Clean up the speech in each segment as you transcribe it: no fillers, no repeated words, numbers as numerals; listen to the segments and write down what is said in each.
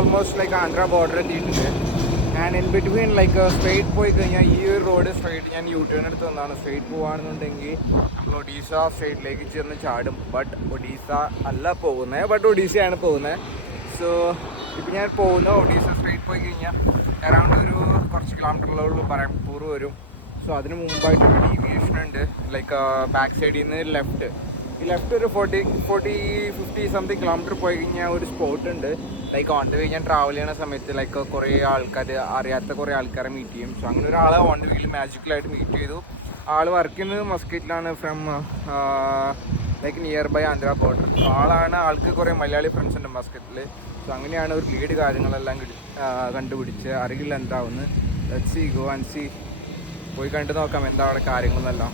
Almost like Andhra border എത്തിയിട്ടുണ്ട്. And in between like straight പോയി കഴിഞ്ഞാൽ ഈ ഒരു റോഡ് സ്ട്രെയിറ്റ് ഞാൻ യു ടേൺ എടുത്ത് വന്നതാണ്. സ്ട്രെയിറ്റ് പോകുകയാണെന്നുണ്ടെങ്കിൽ നമ്മൾ ഒഡീസ സ്റ്റേറ്റിലേക്ക് ചെന്ന് ചാടും. ബട്ട് ഒഡീസ അല്ല പോകുന്നത്, ബട്ട് ഒഡീസയാണ് പോകുന്നത്. സോ ഇപ്പം ഞാൻ പോകുന്നത് ഒഡീസ സ്ട്രെയിറ്റ് പോയി കഴിഞ്ഞാൽ അറൗണ്ട് ഒരു കുറച്ച് കിലോമീറ്ററിലുള്ള ബരംപൂർ വരും. സോ അതിന് മുമ്പായിട്ടൊരു ഡീവിയേഷൻ ഉണ്ട്. ലൈക്ക് ബാക്ക് സൈഡിൽ നിന്ന് ഈ ലെഫ്റ്റ് ഒരു 40-50 സംതിങ് കിലോമീറ്റർ പോയി കഴിഞ്ഞാൽ ഒരു സ്പോട്ട് ഉണ്ട്. ലൈക്ക് ഓൺ ദ വേ ഞാൻ ട്രാവൽ ചെയ്യുന്ന സമയത്ത് ലൈക്ക് കുറേ ആൾക്കാർ, അറിയാത്ത കുറേ ആൾക്കാരെ മീറ്റ് ചെയ്യും. സോ അങ്ങനെ ഒരാളെ ഓൺ ദ വേയിൽ മാജിക്കലായിട്ട് മീറ്റ് ചെയ്തു. ആൾ വർക്ക് ചെയ്യുന്നത് മസ്കറ്റിലാണ്, from like near by Andhra border. So ആൾക്ക് കുറേ മലയാളി ഫ്രണ്ട്സ് ഉണ്ട് മസ്കറ്റിൽ. സോ അങ്ങനെയാണ് ഒരു ലീഡ് കാര്യങ്ങളെല്ലാം കണ്ടുപിടിച്ച്. അറിയില്ല എന്താവുന്നു. Let's see, go and see. പോയി കണ്ടു നോക്കാം എന്താ അവിടെ കാര്യങ്ങളെന്നെല്ലാം.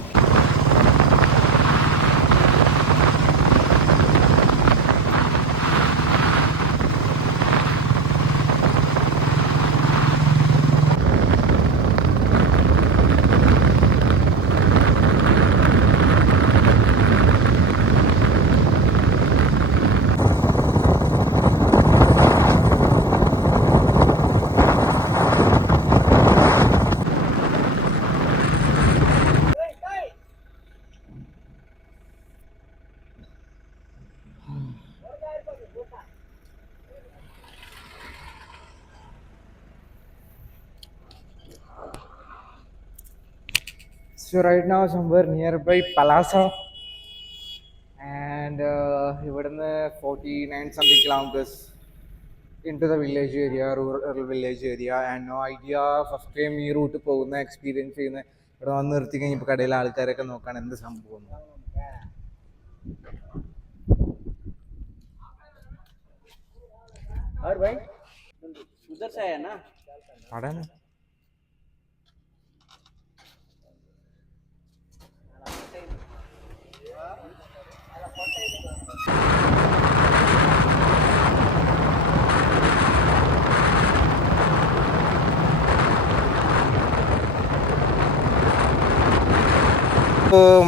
So right now somewhere nearby Palasa, and ഇവിടുന്ന് 49 something kilometers into the village area, rural village area, and no idea first time ഈ റൂട്ട് പോകുന്ന എക്സ്പീരിയൻസ് ചെയ്യുന്ന ഇവിടെ വന്ന് നിർത്തി കഴിഞ്ഞപ്പോൾ കടയിലെ ആൾക്കാരൊക്കെ നോക്കാൻ എന്ത് സംഭവം. അതാണ്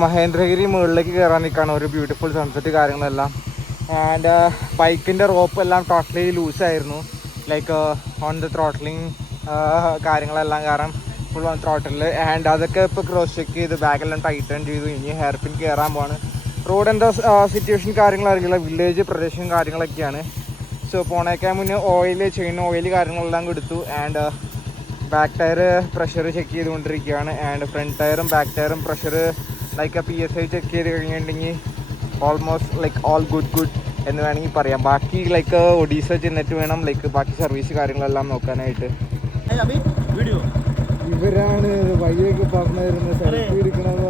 മഹേന്ദ്രഗിരി മുകളിലേക്ക് കയറാൻ നിൽക്കുകയാണ്. ഒരു ബ്യൂട്ടിഫുൾ സൺസെറ്റ് കാര്യങ്ങളെല്ലാം. ആൻഡ് ബൈക്കിൻ്റെ റോപ്പ് എല്ലാം ടോട്ടലി ലൂസായിരുന്നു. ലൈക്ക് ഓൺ ദ ത്രോട്ടിലിങ് കാര്യങ്ങളെല്ലാം കാരണം ഫുൾ ഓൺ ത്രോട്ടിൽ. ആൻഡ് അതൊക്കെ ഇപ്പോൾ ക്രോസ് ചെക്ക് ചെയ്ത് ബാഗെല്ലാം ടൈറ്റൺ ചെയ്തു. ഇനി ഹെയർ പിൻ കയറാൻ പോവാണ്. റോഡ് എന്താ സിറ്റുവേഷൻ കാര്യങ്ങളറിയില്ല. വില്ലേജ് പ്രദേശം കാര്യങ്ങളൊക്കെയാണ്. സോ പോണേക്കാൻ മുന്നേ ചെയിൻ ഓയിൽ കാര്യങ്ങളെല്ലാം കൊടുത്തു. And back tyre pressure check ചെയ്തുകൊണ്ടിരിക്കുകയാണ്. ആൻഡ് ഫ്രണ്ട് ടയറും ബാക്ക് ടയറും പ്രഷർ ലൈക്ക് PSI ചെക്ക് ചെയ്ത് കഴിഞ്ഞിട്ടുണ്ടെങ്കിൽ ഓൾമോസ്റ്റ് ലൈക്ക് ഓൾ ഗുഡ് എന്ന് വേണമെങ്കിൽ പറയാം. ബാക്കി ലൈക്ക് ഒഡീസ ചെന്നിട്ട് വേണം ലൈക്ക് ബാക്കി സർവീസ് കാര്യങ്ങളെല്ലാം നോക്കാനായിട്ട്. ഇവരാണ് വഴിയൊക്കെ പറഞ്ഞു തരുന്നത്. സെൽഫി എടുക്കണമെന്ന്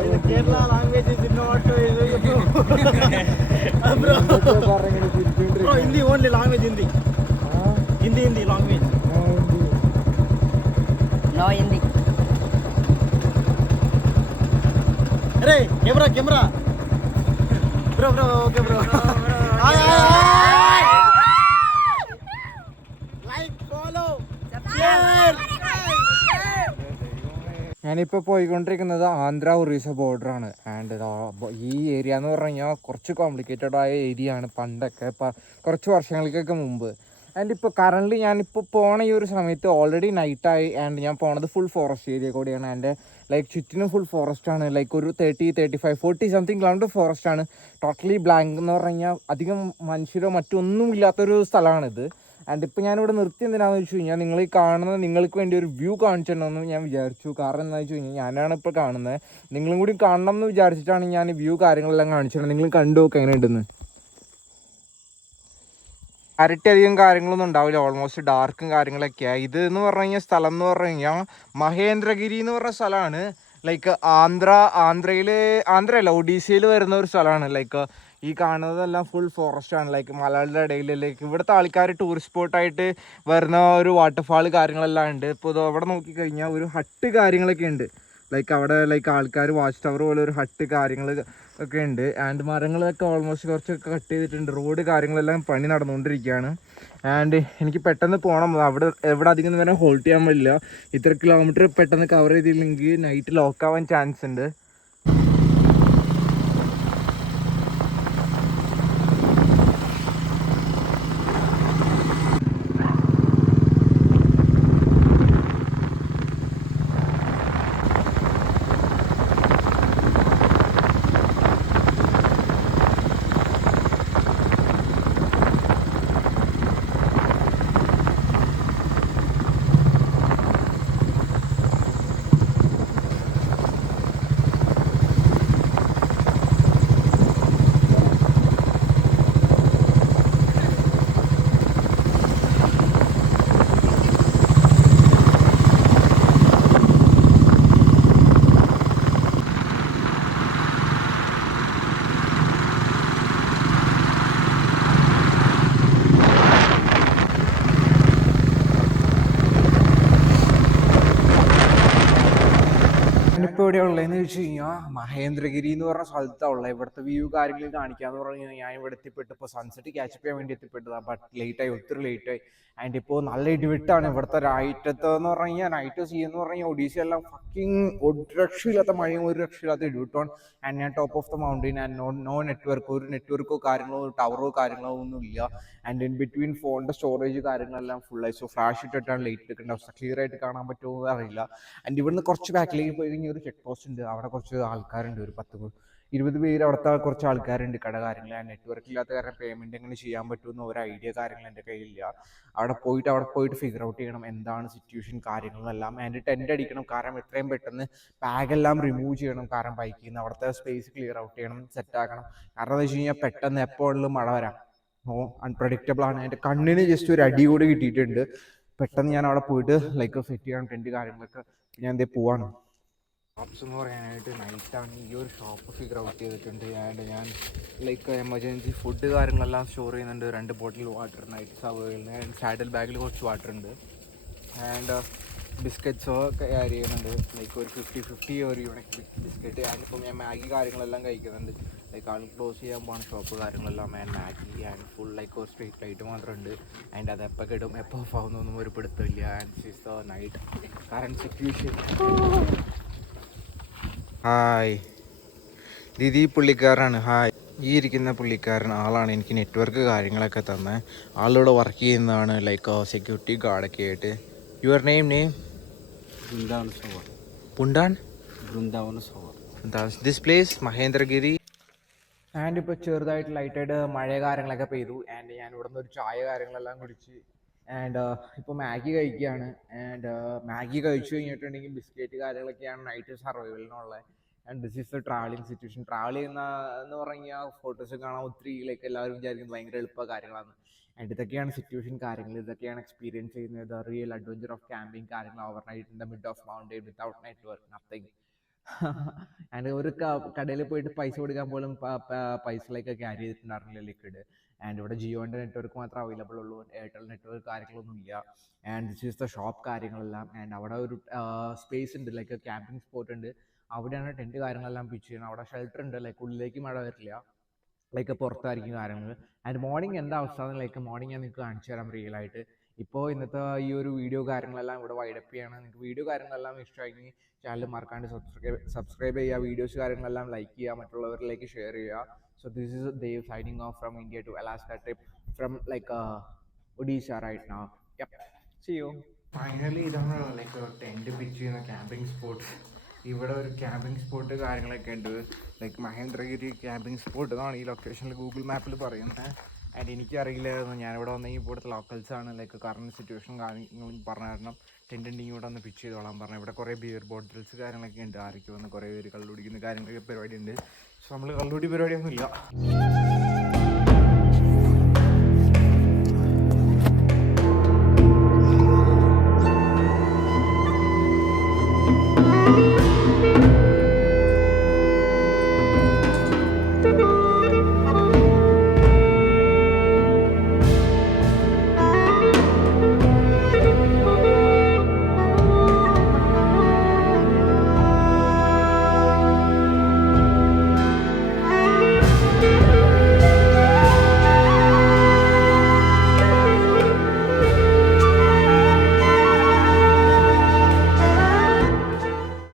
camera bro okay bro like follow share. ഞാനിപ്പോൾ പോയിക്കൊണ്ടിരിക്കുന്നത് ആന്ധ്ര ഒറീസ ബോർഡറാണ്. ആൻഡ് ഈ ഏരിയ എന്ന് പറഞ്ഞു കഴിഞ്ഞാൽ കുറച്ച് കോംപ്ലിക്കേറ്റഡ് ആയ ഏരിയ ആണ് പണ്ടൊക്കെ, കുറച്ച് വർഷങ്ങൾക്കൊക്കെ മുമ്പ്. ആൻഡ് ഇപ്പോൾ കറൻ്റ് ഞാനിപ്പോൾ പോണ ഈ ഒരു സമയത്ത് ഓൾറെഡി നൈറ്റായി. ആൻഡ് ഞാൻ പോണത് ഫുൾ ഫോറസ്റ്റ് ഏരിയ കൂടിയാണ്. ആൻഡ് ലൈക്ക് ചുറ്റിനും ഫുൾ ഫോറസ്റ്റ് ആണ്. ലൈക്ക് ഒരു 30-35-40 സംതിങ് കിലോമീറ്റർ ഫോറസ്റ്റ് ആണ്. ടോട്ടലി ബ്ലാങ്ക് എന്ന് പറഞ്ഞു കഴിഞ്ഞാൽ അധികം മനുഷ്യരോ മറ്റൊന്നും ഇല്ലാത്തൊരു സ്ഥലമാണിത്. ആൻഡ് ഇപ്പോൾ ഞാനിവിടെ നിർത്തി എന്തിനാണെന്ന് വെച്ച് കഴിഞ്ഞാൽ നിങ്ങൾ ഈ കാണുന്നത് നിങ്ങൾക്ക് വേണ്ടി ഒരു വ്യൂ കാണിച്ചിട്ടുണ്ടെന്ന് ഞാൻ വിചാരിച്ചു. കാരണം എന്താണെന്ന് വെച്ച് കഴിഞ്ഞാൽ ഞാനാണ് ഇപ്പോൾ കാണുന്നത്. നിങ്ങളും കൂടി കാണണം എന്ന് വിചാരിച്ചിട്ടാണ് ഞാൻ വ്യൂ കാര്യങ്ങളെല്ലാം കാണിച്ചിട്ടുണ്ട്. നിങ്ങൾ കണ്ടു നോക്കുക എങ്ങനെ ഉണ്ടെന്ന്. ക്ലാരിറ്റി അധികം കാര്യങ്ങളൊന്നും ഉണ്ടാവില്ല. ഓൾമോസ്റ്റ് ഡാർക്കും കാര്യങ്ങളൊക്കെയാണ്. ഇത് എന്ന് പറഞ്ഞു കഴിഞ്ഞാൽ സ്ഥലം എന്ന് പറഞ്ഞു കഴിഞ്ഞാൽ മഹേന്ദ്രഗിരി എന്ന് പറഞ്ഞ സ്ഥലമാണ്. ലൈക്ക് ആന്ധ്രയല്ല ഒഡീസയിൽ വരുന്ന ഒരു സ്ഥലമാണ്. ലൈക്ക് ഈ കാണുന്നതെല്ലാം ഫുൾ ഫോറസ്റ്റ് ആണ്. ലൈക്ക് മലകളുടെ ഇടയിൽ ലൈക്ക് ഇവിടുത്തെ ആൾക്കാർ ടൂറിസ്റ്റ് സ്പോട്ടായിട്ട് വരുന്ന ഒരു വാട്ടർഫാൾ കാര്യങ്ങളെല്ലാം ഉണ്ട്. ഇപ്പോൾ അവിടെ നോക്കിക്കഴിഞ്ഞാൽ ഒരു ഹട്ട് കാര്യങ്ങളൊക്കെ ഉണ്ട്. ലൈക്ക് അവിടെ ലൈക്ക് ആൾക്കാർ വാച്ച് ടവർ പോലെ ഒരു ഹട്ട് കാര്യങ്ങൾ ഒക്കെ ഉണ്ട്. ആൻഡ് മരങ്ങളൊക്കെ ഓൾമോസ്റ്റ് കുറച്ചൊക്കെ കട്ട് ചെയ്തിട്ടുണ്ട്. റോഡ് കാര്യങ്ങളെല്ലാം പണി നടന്നുകൊണ്ടിരിക്കുകയാണ്. ആൻഡ് എനിക്ക് പെട്ടെന്ന് പോകണം. എവിടെ അധികം നേരം ഹോൾഡ് ചെയ്യാൻ പറ്റില്ല. ഇത്ര കിലോമീറ്റർ പെട്ടെന്ന് കവർ ചെയ്തില്ലെങ്കിൽ നൈറ്റ് ലോക്കാവാൻ ചാൻസ് ഉണ്ട്. എവിടെയാണ് ഉള്ളതെന്ന് ചോദിച്ചു കഴിഞ്ഞാൽ മഹേന്ദ്രഗിരി എന്ന് പറഞ്ഞ സ്ഥലത്താണ് ഉള്ളത്. ഇവിടുത്തെ വ്യൂ കാര്യങ്ങൾ കാണിക്കാന്ന് പറഞ്ഞു കഴിഞ്ഞാൽ ഞാൻ ഇവിടെ എത്തിപ്പെട്ടു. ഇപ്പോൾ സൺസെറ്റ് ക്യാച്ചപ്പ് ചെയ്യാൻ വേണ്ടി എത്തിപ്പെട്ടതാണ്. ബട്ട് ലേറ്റായി, ഒത്തിരി ലേറ്റായി. ആൻഡ് ഇപ്പോൾ നല്ല ഇടിവിട്ടാണ് ഇവിടുത്തെ നൈറ്റത്ത് എന്ന് പറഞ്ഞു കഴിഞ്ഞാൽ. നൈറ്റ് സീ എന്ന് പറഞ്ഞു കഴിഞ്ഞാൽ ഒഡീസ എല്ലാം ഫക്കിങ് ഒരു രക്ഷയില്ലാത്ത മഴയും ഒരു രക്ഷയില്ലാത്ത ഇടിവിട്ടാണ്. ആൻഡ് ഞാൻ top of the mountain and no network, ഒരു നെറ്റ്വർക്കോ കാര്യങ്ങളോ ടവറോ കാര്യങ്ങളോ ഒന്നും ഇല്ല. ആൻഡ് ഇൻ ബിറ്റ്വീൻ ഫോണിൻ്റെ സ്റ്റോറേജ് കാര്യങ്ങളെല്ലാം ഫുള്ളായി. സോ ഫ്ലാഷ് ഇട്ടിട്ടാണ് ലൈറ്റ് എടുക്കേണ്ട അവസ്ഥ. ക്ലിയർ ആയിട്ട് കാണാൻ പറ്റുമോ അറിയില്ല. ആൻഡ് ഇവിടുന്ന് കുറച്ച് ബാക്കിലേക്ക് പോയി കഴിഞ്ഞാൽ ഒരു ചെക്ക് പോസ്റ്റ് ഉണ്ട്. അവിടെ കുറച്ച് ആൾക്കാരുണ്ട്, ഒരു 10-20 പേര്. അവിടുത്തെ കുറച്ച് ആൾക്കാരുണ്ട്, കട കാര്യങ്ങൾ. നെറ്റ്വർക്ക് ഇല്ലാത്ത കാരണം പേയ്മെൻറ്റ് എങ്ങനെ ചെയ്യാൻ പറ്റുമെന്ന് ഒരു ഐഡിയ കാര്യങ്ങൾ എൻ്റെ കയ്യിലില്ല. അവിടെ പോയിട്ട് ഫിഗർ ഔട്ട് ചെയ്യണം എന്താണ് സിറ്റുവേഷൻ കാര്യങ്ങളെല്ലാം. ആൻഡ് ടെൻ്റ് അടിക്കണം, കാരണം എത്രയും പെട്ടെന്ന് ബാഗെല്ലാം റിമൂവ് ചെയ്യണം. കാരണം ബൈക്കിൽ നിന്ന് അവിടുത്തെ സ്പേസ് ക്ലിയർ ഔട്ട് ചെയ്യണം, സെറ്റാക്കണം. കാരണം എന്താ വെച്ച് കഴിഞ്ഞാൽ പെട്ടെന്ന് എപ്പോഴും മഴ വരാം. അൺപ്രഡിക്റ്റബിൾ ആണ്. എൻ്റെ കണ്ണിന് ജസ്റ്റ് ഒരു അടി കൂടി കിട്ടിയിട്ടുണ്ട്. പെട്ടെന്ന് ഞാൻ അവിടെ പോയിട്ട് ലൈക്ക് സെറ്റ് ചെയ്യണം ടെൻറ്റ് കാര്യങ്ങളൊക്കെ. ഞാൻ എന്തേ പോവാണ്. ഷോപ്സ് എന്ന് പറയാനായിട്ട് നൈറ്റാണ് ഈ ഒരു ഷോപ്പ് ഫിഗർ ഔട്ട് ചെയ്തിട്ടുണ്ട്. ആൻഡ് ഞാൻ ലൈക്ക് എമർജൻസി ഫുഡ് കാര്യങ്ങളെല്ലാം സ്റ്റോർ ചെയ്യുന്നുണ്ട്. 2 ബോട്ടിൽ വാട്ടർ നൈറ്റ് സവേഴ്ന്ന്. സാഡിൽ ബാഗിൽ കുറച്ച് വാട്ടർ ഉണ്ട്. ആൻഡ് ബിസ്ക്കറ്റ്സോ ക്യാരി ചെയ്യുന്നുണ്ട്. ലൈക്ക് ഒരു 50-50 ഒരു യൂണിറ്റ് ബിസ്ക്കറ്റ്. ആൻഡ് ഇപ്പം ഞാൻ മാഗി കാര്യങ്ങളെല്ലാം കഴിക്കുന്നുണ്ട്. ലൈക്ക് ആൾ ക്ലോസ് ചെയ്യാൻ പോകുന്ന ഷോപ്പ് കാര്യങ്ങളെല്ലാം. And Maggi and full like ഒരു സ്ട്രീറ്റ് ലൈറ്റ് മാത്രമുണ്ട്. ആൻഡ് അത് എപ്പോൾ കിട്ടും എപ്പോൾ ഓഫ് ആവുന്നൊന്നും ഒരു പിടുത്തമില്ല. And this the night current situation. Hi ദീദി, പുള്ളിക്കാരനാണ്. ഹായ്, ഈ ഇരിക്കുന്ന പുള്ളിക്കാരൻ ആളാണ് എനിക്ക് നെറ്റ്വർക്ക് കാര്യങ്ങളൊക്കെ തന്നെ. ആളിവിടെ വർക്ക് ചെയ്യുന്നതാണ്, ലൈക്ക് സെക്യൂരിറ്റി ഗാർഡൊക്കെ ആയിട്ട്. Your name? Brindavan Sawar. പുണ്ടാൻ Brindavan Sawar. This place Mahendragiri. And ഇപ്പോൾ ചെറുതായിട്ട് ലൈറ്റായിട്ട് മഴ കാര്യങ്ങളൊക്കെ പെയ്തു. ആൻഡ് ഞാൻ ഇവിടെ നിന്ന് ഒരു ചായ കാര്യങ്ങളെല്ലാം കുടിച്ച്. ആൻഡ് ഇപ്പോൾ മാഗി കഴിക്കുകയാണ്. ആൻഡ് മാഗി കഴിച്ചു കഴിഞ്ഞിട്ടുണ്ടെങ്കിൽ ബിസ്ക്കറ്റ് കാര്യങ്ങളൊക്കെയാണ് നൈറ്റ് സർവൈവലിനുള്ളത്. And this is the travelling situation. Travel ചെയ്യുന്ന എന്ന് പറഞ്ഞാൽ ഫോട്ടോസ് കാണാൻ ഒത്തിരി ലൈക്ക് എല്ലാവരും വിചാരിക്കുന്നത് ഭയങ്കര എളുപ്പ കാര്യങ്ങളാണ്. ആൻഡ് ഇതൊക്കെയാണ് സിറ്റുവേഷൻ കാര്യങ്ങൾ. ഇതൊക്കെയാണ് എക്സ്പീരിയൻസ് ചെയ്യുന്നത്. റിയൽ അഡ്വഞ്ചർ ഓഫ് ക്യാമ്പിംഗ് കാര്യങ്ങൾ. Over night in the mid of mountain without network, nothing. And ഒരു കടയിൽ പോയിട്ട് പൈസ കൊടുക്കാൻ പോലും പൈസയിലേക്ക് ക്യാരി ചെയ്തിട്ടുണ്ടായിരുന്നില്ല ലിക്വിഡ്. ആൻഡ് ഇവിടെ ജിയോൻ്റെ നെറ്റ്വർക്ക് മാത്രമേ അവൈലബിൾ ഉള്ളൂ. എയർടെൽ നെറ്റ്വർക്ക് കാര്യങ്ങളൊന്നും ഇല്ല. And this is the shop കാര്യങ്ങളെല്ലാം. ആൻഡ് അവിടെ ഒരു സ്പേസ് ഉണ്ട്, ലൈക്ക് ക്യാമ്പിംഗ് സ്പോട്ട് ഉണ്ട്. അവിടെയാണ് ടെൻറ്റ് കാര്യങ്ങളെല്ലാം പിച്ച് ചെയ്യുന്നത്. അവിടെ ഷെൽട്ടർ ഉണ്ട്, ലൈക്ക് ഉള്ളിലേക്ക് മഴ വരില്ല, ലൈക്ക് പുറത്തായിരിക്കും കാര്യങ്ങൾ. ആൻഡ് മോർണിംഗ് എന്താ അവസ്ഥ എന്ന് ലൈക്ക് മോർണിംഗ് ഞാൻ നിങ്ങൾക്ക് കാണിച്ചു തരാം റിയലായിട്ട്. ഇപ്പോൾ ഇന്നത്തെ ഈ ഒരു വീഡിയോ കാര്യങ്ങളെല്ലാം ഇവിടെ വൈഡപ്പ് ചെയ്യാണ്. നിങ്ങൾക്ക് വീഡിയോ കാര്യങ്ങളെല്ലാം ഇഷ്ടമായെങ്കിൽ ചാനൽ മറക്കാണ്ട് സബ്സ്ക്രൈബ് ചെയ്യുക. വീഡിയോസ് കാര്യങ്ങളെല്ലാം ലൈക്ക് ചെയ്യുക, മറ്റുള്ളവരിലേക്ക് ഷെയർ ചെയ്യുക. So this is Dev signing off from India to Alaska trip from like Odisha right now. Yep, see you. Finally ഇതാണ് ലൈക്ക് ടെൻറ്റ് പിച്ച് ചെയ്യുന്ന ക്യാമ്പിംഗ് സ്പോട്ട്. ഇവിടെ ഒരു ക്യാമ്പിംഗ് സ്പോട്ട് കാര്യങ്ങളൊക്കെ ഉണ്ട്. ലൈക്ക് മഹേന്ദ്രഗിരി ക്യാമ്പിംഗ് സ്പോട്ട് എന്നാണ് ഈ ലൊക്കേഷനിൽ ഗൂഗിൾ മാപ്പിൽ പറയുന്നത്. ആൻഡ് എനിക്കറിയില്ലായിരുന്നു. ഞാനിവിടെ വന്ന ഈ ഇവിടുത്തെ ലോക്കൽസാണ് ലൈക്ക് കറണ്ട് സിറ്റുവേഷൻ കാര്യങ്ങളും പറഞ്ഞ കാരണം ടെൻറ്റ് ഉണ്ടെങ്കിൽ ഇവിടെ വന്ന് പിച്ച് ചെയ്തോളാൻ പറഞ്ഞു. ഇവിടെ കുറേ ബിയർ ബോട്ടിൽസ് കാര്യങ്ങളൊക്കെ ഉണ്ട്. ആരൊക്കെ വന്ന് കുറേ പേര് കള്ളുടിക്കുന്ന കാര്യങ്ങളൊക്കെ പരിപാടി ഉണ്ട്. സോ നമ്മൾ കള്ളുടി പരിപാടിയൊന്നും ഇല്ല.